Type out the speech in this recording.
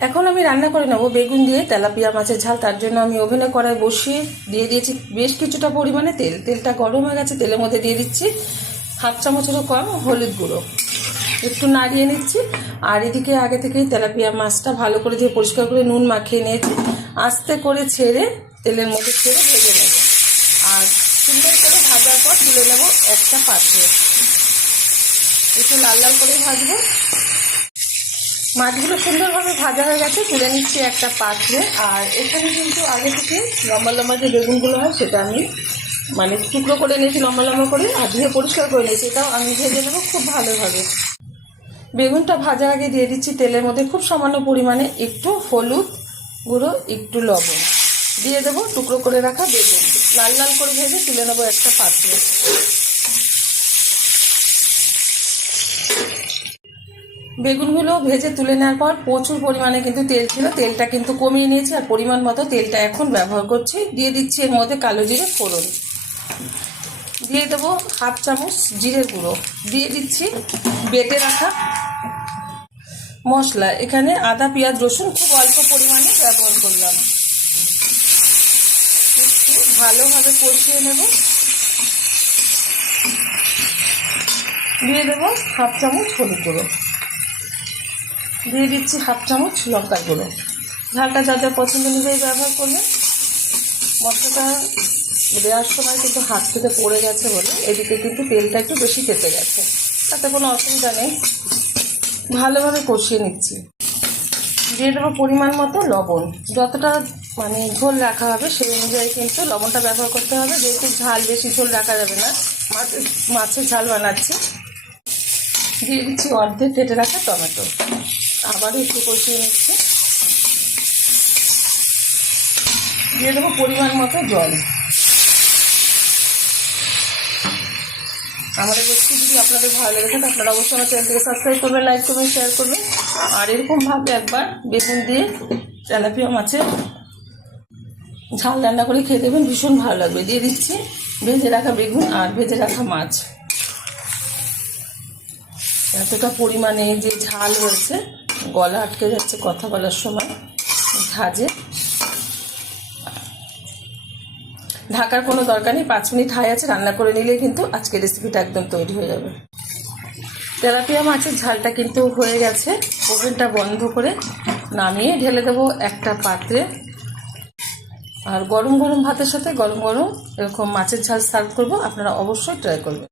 এখন আমি রান্না করে নেবো বেগুন দিয়ে তেলাপিয়া মাছের ঝাল। তার জন্য আমি ওভেনে কড়াই বসিয়ে দিয়ে দিয়েছি বেশ কিছুটা পরিমাণে তেল। তেলটা গরম হয়ে গেছে, তেলের মধ্যে দিয়ে দিচ্ছি হাফ চামচেরও কম হলুদ গুঁড়ো, একটু নাড়িয়ে নিচ্ছি। আর এদিকে আগে থেকেই তেলাপিয়া মাছটা ভালো করে দিয়ে পরিষ্কার করে নুন মাখিয়ে নিয়েছি, আস্তে করে ছেড়ে তেলের মধ্যে ছেড়ে ভেজে নেব। আর সুন্দর করে ভাজার পর তুলে নেব একটা পাত্রে, একটু লাল লাল করে ভাজবো। মাছগুলো সুন্দরভাবে ভাজা হয়ে গেছে, তুলে নিচ্ছি একটা পাত্রে। আর এখানে কিন্তু আগে থেকে লম্বা লম্বা যে বেগুনগুলো হয় সেটা আমি টুকরো করে নিয়েছি লম্বা লম্বা করে, আর ধুয়ে পরিষ্কার করে নিয়েছি। এটাও আমি ভেজে নেবো খুব ভালোভাবে। বেগুনটা ভাজার আগে দিয়ে দিচ্ছি তেলের মধ্যে খুব সামান্য পরিমাণে একটু হলুদ গুঁড়ো, একটু লবণ দিয়ে দেবো টুকরো করে রাখা বেগুন। লাল লাল করে ভেজে তুলে নেবো একটা পাত্রে। বেগুনগুলো ভেজে তুলে নেওয়ার পর প্রচুর পরিমাণে কিন্তু তেল ছিল, তেলটা কিন্তু কমিয়ে নিয়েছি আর পরিমাণ মতো তেলটা এখন ব্যবহার করছি। দিয়ে দিচ্ছি এর মধ্যে কালো জিরে ফোড়ন, দিয়ে দেবো হাফ চামচ জিরের গুঁড়ো, দিয়ে দিচ্ছি বেটে রাখা মশলা। এখানে আদা পেঁয়াজ রসুন খুব অল্প পরিমাণে ব্যবহার করলাম। একটু ভালোভাবে কষিয়ে নেব। দিয়ে দেবো হাফ চামচ হলুদ গুঁড়ো, দিয়ে দিচ্ছি হাফ চামচ লঙ্কার গুঁড়ো। ঝালটা যা যা পছন্দ অনুযায়ী ব্যবহার করবেন। মশলাটা দেওয়ার সময় কিন্তু হাত থেকে পড়ে গেছে বলে এদিকে কিন্তু তেলটা একটু বেশি কেটে গেছে, তাতে কোনো অসুবিধা নেই। ভালোভাবে কষিয়ে নিচ্ছি। দিয়ে দেবো পরিমাণ মতো লবণ, যতটা ঝোল রাখা হবে সেই অনুযায়ী কিন্তু লবণটা ব্যবহার করতে হবে, যেহেতু ঝাল বেশি ঝোল রাখা যাবে না, মাছের ঝাল বানাচ্ছি। দিয়ে দিচ্ছি অর্ধেক কেটে রাখা টমেটো, আবারও একটু কষিয়ে নিচ্ছি। দিয়ে দেবো পরিমাণ মতো জল। আমাদের রেসিপি যদি আপনাদের ভালো লেগে থাকে আপনারা অবশ্যই আমার চ্যানেলটিকে সাবস্ক্রাইব করবেন, লাইক করবেন, শেয়ার করবেন। আর এরকমভাবে একবার বেগুন দিয়ে তেলাপিয়া মাছের ঝাল রান্না করে খেয়ে দেবেন, ভীষণ ভালো লাগবে। দিয়ে দিচ্ছি ভেজে রাখা বেগুন আর ভেজে রাখা মাছ। এতটা পরিমাণে যে ঝাল হয়েছে গলা আটকে যাচ্ছে কথা বলার সময়, ঝাঁঝে। ঢাকার কোনো দরকার নেই, 5 মিনিট হাই আছে রান্না করে নিলে কিন্তু আজকের রেসিপিটা একদম তৈরি হয়ে যাবে। তেলাপিয়া মাছের ঝালটা কিন্তু হয়ে গেছে। ওভেনটা বন্ধ করে নামিয়ে ঢেলে দেবো একটা পাত্রে। আর গরম গরম ভাতের সাথে গরম গরম এরকম মাছের ঝাল সার্ভ করবো, আপনারা অবশ্যই ট্রাই করবেন।